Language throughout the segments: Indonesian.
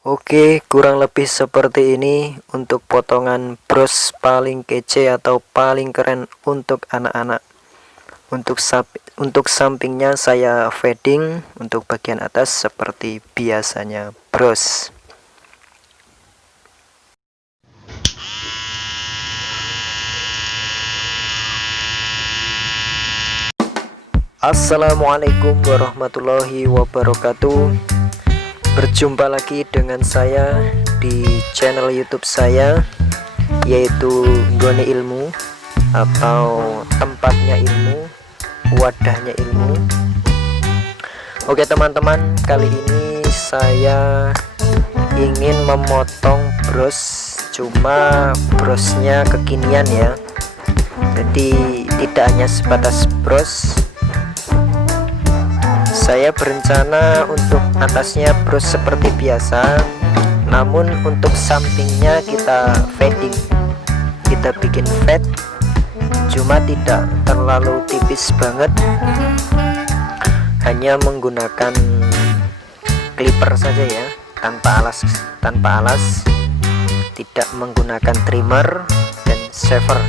Oke, kurang lebih seperti ini untuk potongan bros paling kece atau paling keren untuk anak-anak. Untuk sampingnya saya fading, untuk bagian atas seperti biasanya bros. Assalamualaikum warahmatullahi wabarakatuh. Berjumpa lagi dengan saya di channel YouTube saya, yaitu Nggone Ilmu atau tempatnya ilmu, wadahnya ilmu. Oke teman-teman, kali ini saya ingin memotong bros, cuma brosnya kekinian ya. Jadi tidak hanya sebatas bros, saya berencana untuk atasnya bros seperti biasa, namun untuk sampingnya kita fading, kita bikin fade, cuma tidak terlalu tipis banget, hanya menggunakan clipper saja ya, tanpa alas, tidak menggunakan trimmer dan shaver.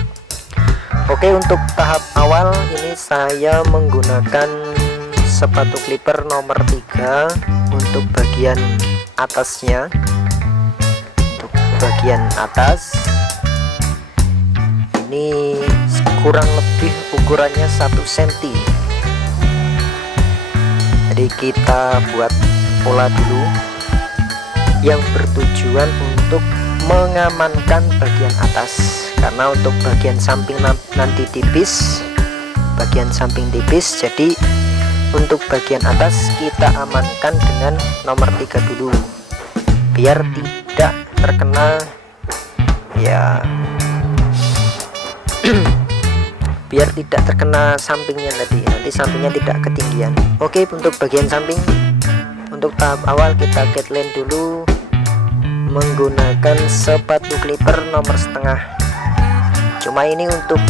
Oke, untuk tahap awal ini saya menggunakan sepatu clipper nomor 3 untuk bagian atasnya. Untuk bagian atas ini kurang lebih ukurannya 1 cm. Jadi kita buat pola dulu yang bertujuan untuk mengamankan bagian atas, karena untuk bagian samping nanti tipis, bagian samping tipis, jadi untuk bagian atas kita amankan dengan nomor 3 dulu, biar tidak terkena ya biar tidak terkena sampingnya tadi, nanti sampingnya tidak ketinggian. Oke, untuk bagian samping untuk tahap awal kita guideline dulu menggunakan sepatu clipper nomor 1/2. Cuma ini untuk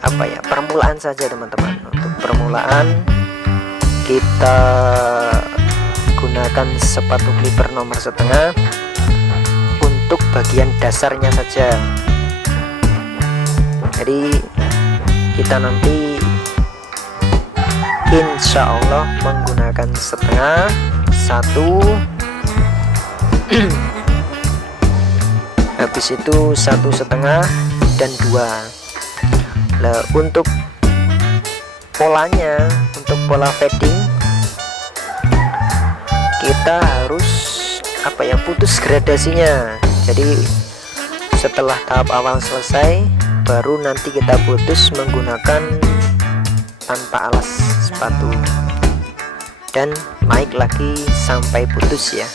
apa ya, permulaan saja teman-teman. Untuk permulaan kita gunakan sepatu clipper nomor 1/2 untuk bagian dasarnya saja. Jadi kita nanti insya Allah menggunakan 1/2, 1 habis itu 1,5 dan 2. Nah, untuk polanya, untuk pola fading kita harus apa ya, putus gradasinya. Jadi setelah tahap awal selesai, baru nanti kita putus menggunakan tanpa alas sepatu dan naik lagi sampai putus ya,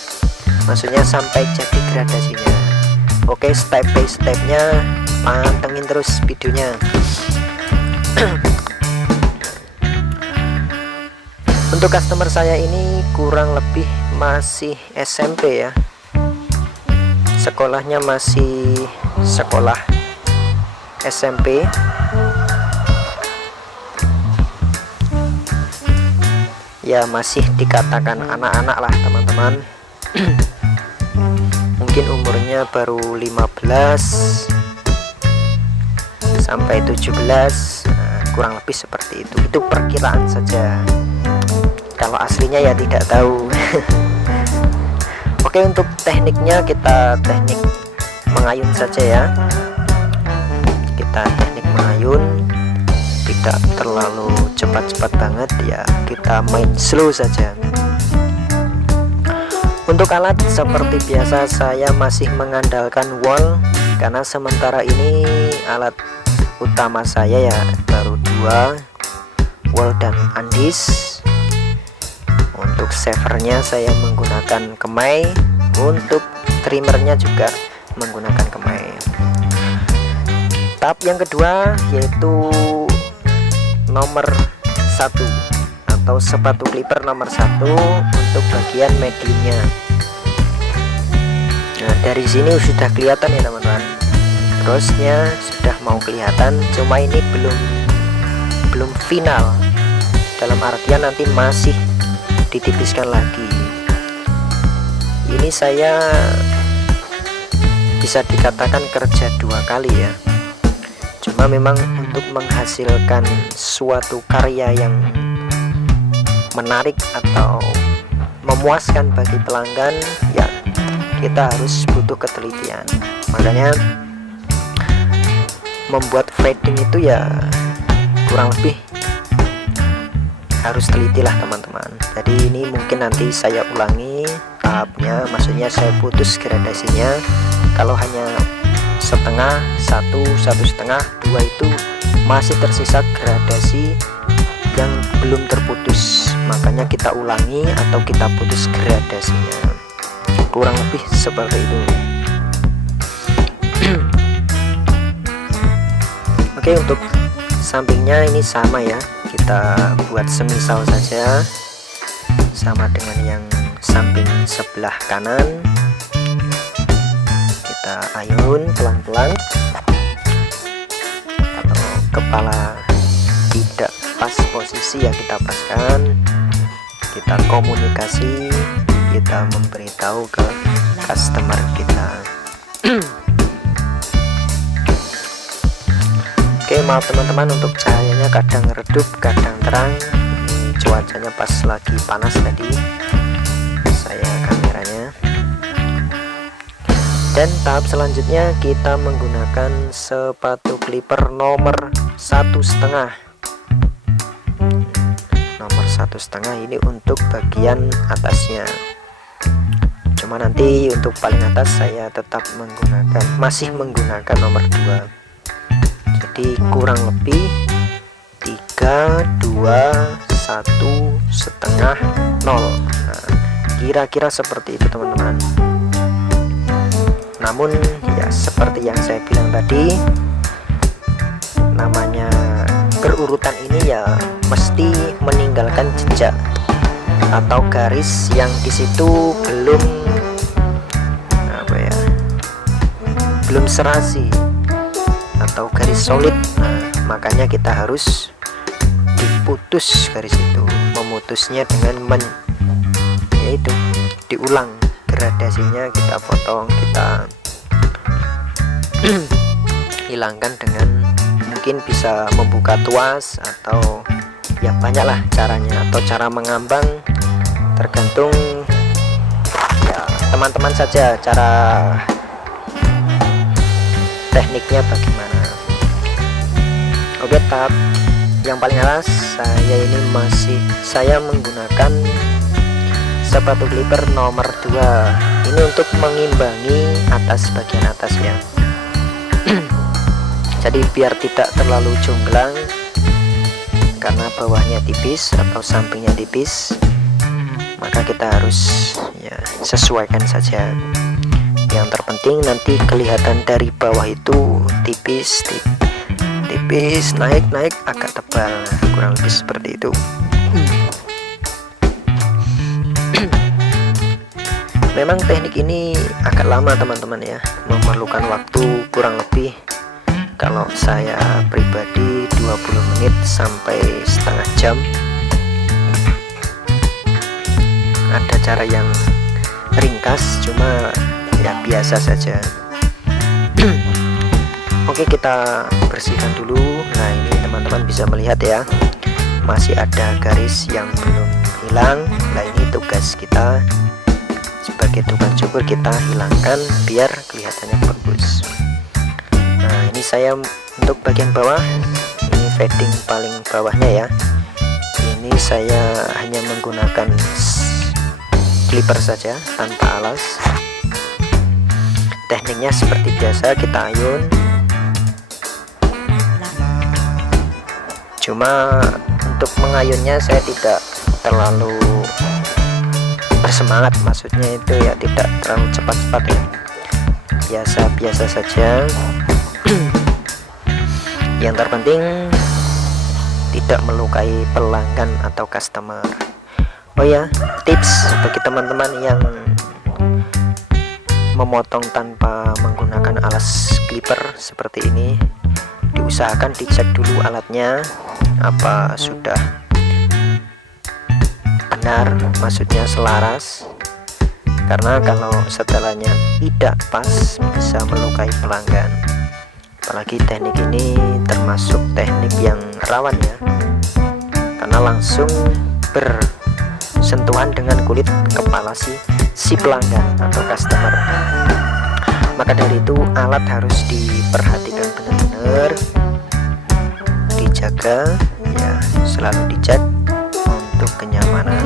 maksudnya sampai jadi gradasinya. Oke, step by stepnya pantengin terus videonya. Untuk customer saya ini kurang lebih masih SMP ya, sekolahnya masih sekolah SMP. Ya masih dikatakan anak-anak lah teman-teman. Mungkin umurnya baru 15 sampai 17, kurang lebih seperti itu perkiraan saja, kalau aslinya ya tidak tahu. Oke, untuk tekniknya kita teknik mengayun saja ya, kita teknik mengayun, tidak terlalu cepat-cepat banget ya, kita main slow saja. Untuk alat seperti biasa saya masih mengandalkan wol, karena sementara ini alat utama saya ya baru 2, wol dan andis. Untuk shavernya saya menggunakan kemai, untuk trimmernya juga menggunakan kemai. Tahap yang kedua yaitu nomor 1 atau sepatu clipper nomor 1 untuk bagian mediumnya. Nah, dari sini sudah kelihatan ya teman-teman, brosnya sudah mau kelihatan, cuma ini belum final, dalam artian nanti masih ditipiskan lagi Ini saya bisa dikatakan kerja 2 kali ya. Cuma memang untuk menghasilkan suatu karya yang menarik atau memuaskan bagi pelanggan ya, kita harus butuh ketelitian. Makanya membuat fading itu ya kurang lebih harus telitilah teman-teman. Jadi ini mungkin nanti saya ulangi tahapnya, maksudnya saya putus gradasinya. Kalau hanya setengah, satu setengah, 2 itu masih tersisa gradasi yang belum terputus, makanya kita ulangi atau kita putus gradasinya. Kurang lebih seperti itu. Oke, untuk sampingnya ini sama ya, kita buat semisal saja sama dengan yang samping sebelah kanan. Kita ayun pelan-pelan. Kalau kepala tidak pas posisi ya kita paskan, kita komunikasi, kita memberitahu ke customer kita. Oke, maaf teman-teman untuk cahayanya kadang redup kadang terang, cuacanya pas lagi panas tadi saya kameranya. Dan tahap selanjutnya kita menggunakan sepatu clipper nomor 1,5. Nomor 1,5 ini untuk bagian atasnya. Cuma nanti untuk paling atas saya tetap masih menggunakan nomor 2. Jadi kurang lebih 3, 2, 1,5, 0. Nah, kira-kira seperti itu teman-teman. Namun ya seperti yang saya bilang tadi, namanya berurutan ini ya mesti meninggalkan jejak atau garis yang disitu belum serasi atau garis solid. Nah, makanya kita harus diputus garis itu, memutusnya dengan yaitu diulang gradasinya, kita potong, kita hilangkan dengan mungkin bisa membuka tuas atau ya banyaklah caranya, atau cara mengambang tergantung ya teman-teman saja cara tekniknya bagaimana. Oke, tahap yang paling atas saya menggunakan sepatu clipper nomor 2 ini untuk mengimbangi bagian atas ya. Jadi biar tidak terlalu jomplang karena bawahnya tipis atau sampingnya tipis, maka kita harus ya sesuaikan saja. Yang terpenting nanti kelihatan dari bawah itu tipis, naik agak tebal, kurang lebih seperti itu. Memang teknik ini agak lama teman-teman ya, memerlukan waktu kurang lebih kalau saya pribadi 20 menit sampai setengah jam. Ada cara yang ringkas, cuma ya biasa saja. Oke, kita bersihkan dulu. Nah, ini teman-teman bisa melihat ya, masih ada garis yang belum hilang. Nah, ini tugas kita sebagai tukang cukur, kita hilangkan biar kelihatannya bagus. Nah, ini saya untuk bagian bawah, ini fading paling bawahnya ya, ini saya hanya menggunakan clipper saja tanpa alas. Tekniknya seperti biasa, kita ayun, cuma untuk mengayunnya saya tidak terlalu bersemangat, maksudnya itu ya tidak terlalu cepat-cepat ya, biasa-biasa saja. Yang terpenting tidak melukai pelanggan atau customer. Oh ya, tips bagi teman-teman yang memotong tanpa menggunakan alas clipper seperti ini, diusahakan dicek dulu alatnya apa sudah benar, maksudnya selaras, karena kalau setelannya tidak pas bisa melukai pelanggan. Apalagi teknik ini termasuk teknik yang rawan ya, karena langsung bersentuhan dengan kulit kepala si pelanggan atau customer. Maka dari itu alat harus diperhatikan benar-benar, dijaga ya, selalu dicek untuk kenyamanan.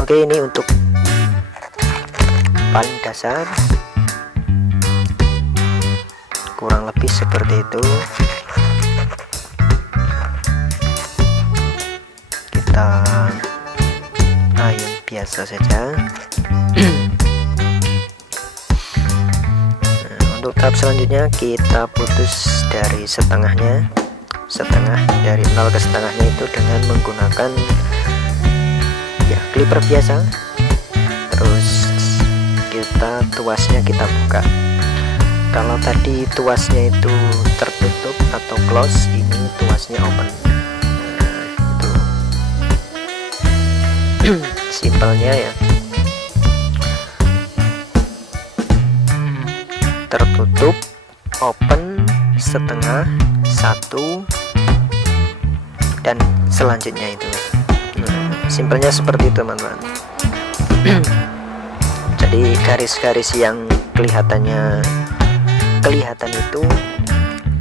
Oke, ini untuk paling dasar, kurang lebih seperti itu. Kita ayun biasa saja. Untuk tahap selanjutnya kita putus dari setengahnya, setengah dari 0 ke setengahnya itu dengan menggunakan ya clipper biasa. Terus kita tuasnya kita buka. Kalau tadi tuasnya itu tertutup atau close, ini tuasnya open. Itu simpelnya ya, tertutup, open, setengah, satu, dan selanjutnya itu. Simpelnya seperti itu teman-teman. Jadi garis-garis yang kelihatan itu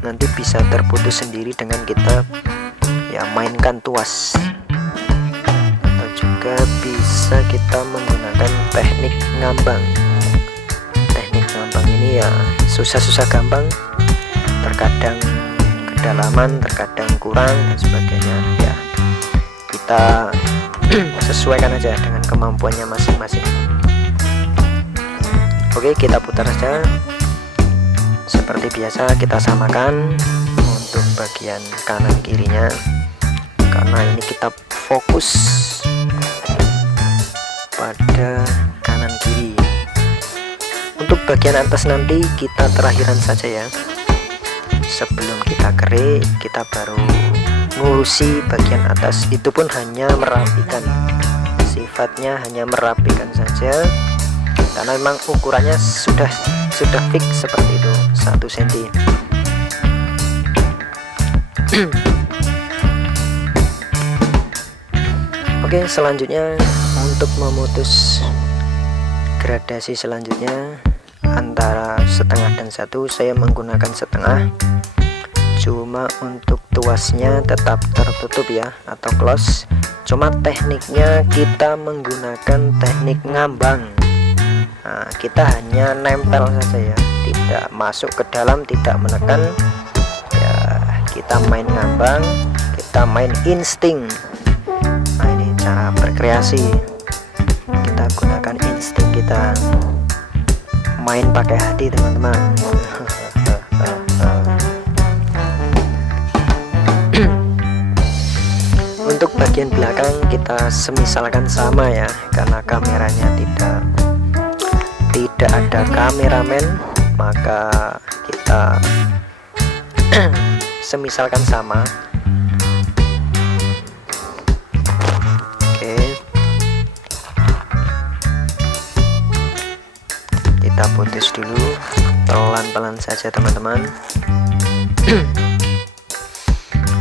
nanti bisa terputus sendiri dengan kita ya mainkan tuas, atau juga bisa kita menggunakan teknik ngambang. Ini ya susah-susah gampang, terkadang kedalaman, terkadang kurang dan sebagainya ya, kita sesuaikan aja dengan kemampuannya masing-masing. Oke, kita putar saja seperti biasa, kita samakan untuk bagian kanan kirinya, karena ini kita fokus pada kanan kiri. Untuk bagian atas nanti kita terakhiran saja ya, sebelum kita kerik kita baru ngurusi bagian atas. Itu pun hanya merapikan, sifatnya hanya merapikan saja, karena memang ukurannya sudah fix seperti itu, 1 cm. Oke, selanjutnya untuk memutus gradasi selanjutnya antara setengah dan 1, saya menggunakan setengah. Cuma untuk tuasnya tetap tertutup ya, atau close. Cuma tekniknya kita menggunakan teknik ngambang. Nah, kita hanya nempel saja ya, tidak masuk ke dalam, tidak menekan ya, kita main ngambang, kita main insting. Nah, ini cara berkreasi, kita gunakan insting, kita main pakai hati teman-teman. Untuk bagian belakang kita semisalkan sama ya, karena kameranya tidak ada kameramen, maka kita semisalkan sama. Oke, kita putus dulu pelan-pelan saja teman-teman.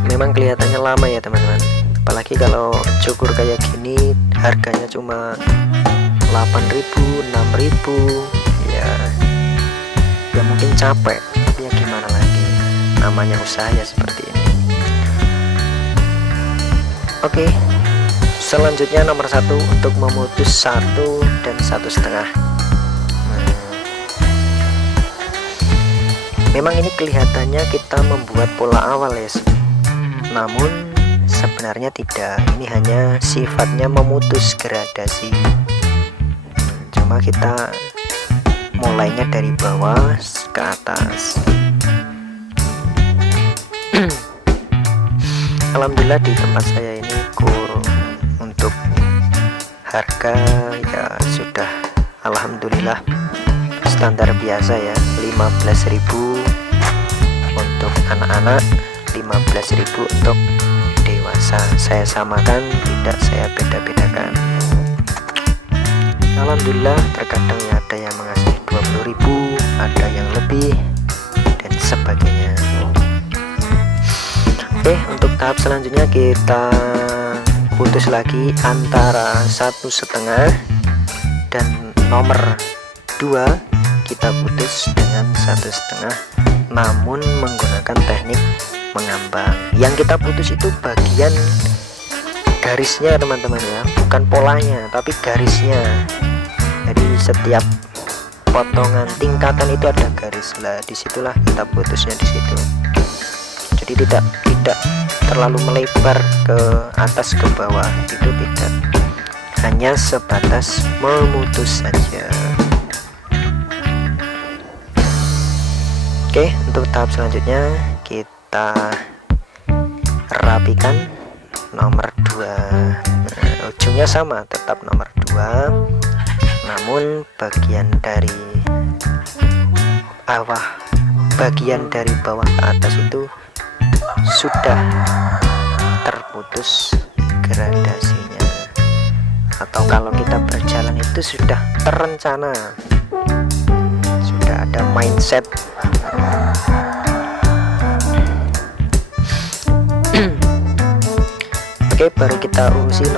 Memang kelihatannya lama ya teman-teman, apalagi kalau cukur kayak gini harganya cuma 8.000, 6.000 ya mungkin capek, tapi ya gimana lagi, namanya usaha ya seperti ini. Oke, selanjutnya nomor 1 untuk memutus 1 dan 1,5. Memang ini kelihatannya kita membuat pola awal ya, namun sebenarnya tidak, ini hanya sifatnya memutus gradasi. Cuma kita mulainya dari bawah ke atas. Alhamdulillah di tempat saya ini untuk harga ya sudah alhamdulillah standar biasa ya, 15.000 untuk anak-anak, 15.000 untuk dewasa. Saya samakan, tidak saya beda-bedakan. alhamdulillah terkadang ya ada yang mengasih 20.000, ada yang lebih dan sebagainya. Oke, untuk tahap selanjutnya kita putus lagi antara 1,5 dan nomor 2 kita putus dengan 1,5, namun menggunakan teknik mengambang. Yang kita putus itu bagian garisnya teman-teman ya, bukan polanya tapi garisnya. Jadi setiap potongan tingkatan itu ada garis lah, disitulah kita putusnya di situ. Jadi tidak terlalu melebar ke atas ke bawah, itu tidak, hanya sebatas memutus saja. Oke, untuk tahap selanjutnya kita rapikan nomor 2. Ujungnya sama, tetap nomor 2, namun bagian dari bawah ke atas itu sudah terputus gradasinya, atau kalau kita berjalan itu sudah terencana, sudah ada mindset. Oke, baru kita urusi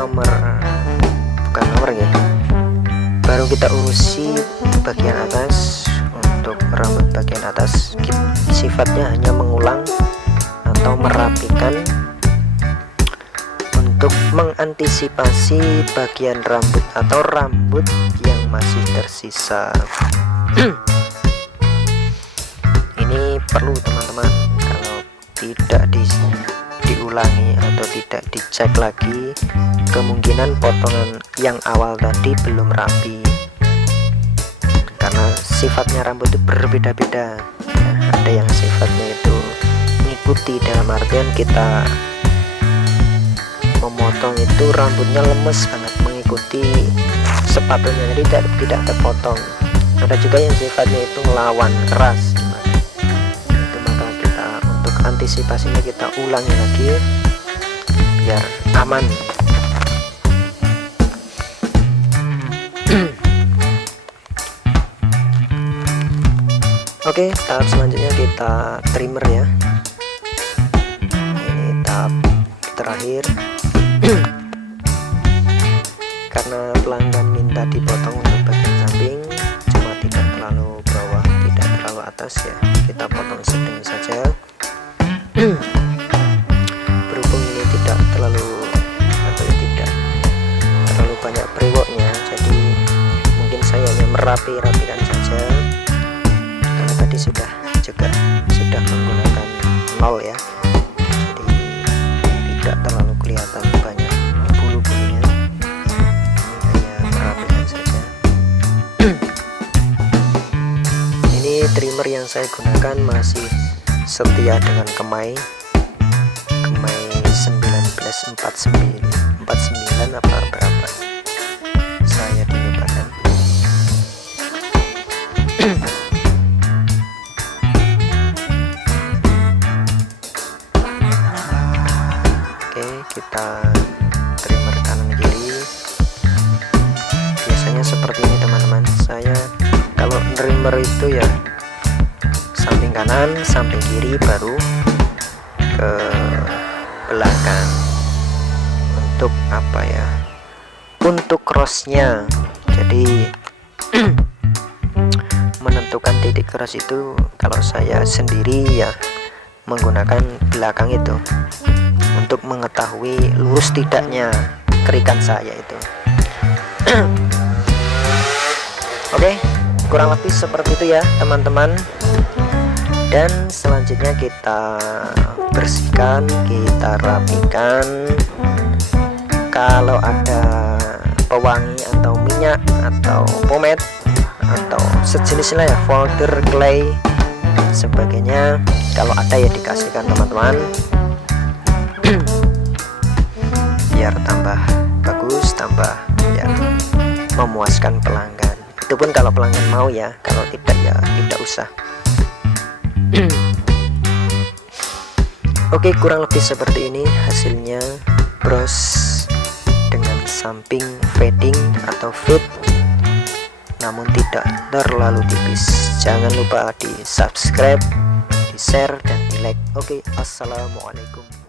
baru kita urusi bagian atas. Untuk rambut bagian atas sifatnya hanya mengulang atau merapikan untuk mengantisipasi bagian rambut atau rambut yang masih tersisa. Ini perlu teman-teman, kalau tidak diulangi atau tidak dicek lagi, kemungkinan potongan yang awal tadi belum rapi, karena sifatnya rambut itu berbeda-beda. Ada yang sifatnya itu mengikuti, dalam artian kita memotong itu rambutnya lemes banget, mengikuti sepatunya, jadi tidak terpotong. Ada juga yang sifatnya itu melawan, keras. Itu maka kita untuk antisipasinya kita ulangi lagi biar aman. Oke, tahap selanjutnya kita trimmer ya. Ini tahap terakhir. Karena pelanggan minta dipotong untuk bagian samping, cuma tidak terlalu bawah, tidak terlalu atas ya, kita potong sedang saja. Berhubung ini tidak terlalu tidak terlalu banyak brewoknya, jadi mungkin saya hanya merapikan saja, karena tadi sudah menggunakan 0 ya, jadi tidak terlalu kelihatan banyak bulu-bulunya. Ini trimmer yang saya gunakan masih setia dengan Kemai 1949 apa berapa, saya dilupakan. Oke, kita trimmer kanan kiri. Biasanya seperti ini teman-teman. Saya kalau trimmer itu ya samping kanan, samping kiri, baru ke belakang. Untuk apa ya, untuk crossnya, jadi menentukan titik cross itu kalau saya sendiri ya menggunakan belakang itu untuk mengetahui lurus tidaknya kerikan saya itu. Oke, kurang lebih seperti itu ya teman-teman. Dan selanjutnya kita bersihkan, kita rapikan. Kalau ada pewangi atau minyak atau pomade atau sejenisnya ya, folder, clay, sebagainya, kalau ada ya dikasihkan teman-teman, biar tambah bagus, tambah ya memuaskan pelanggan. Itu pun kalau pelanggan mau ya, kalau tidak ya tidak usah. Oke, kurang lebih seperti ini hasilnya bros dengan samping fading atau fade namun tidak terlalu tipis. Jangan lupa di subscribe, di share, dan di like. Oke, assalamualaikum.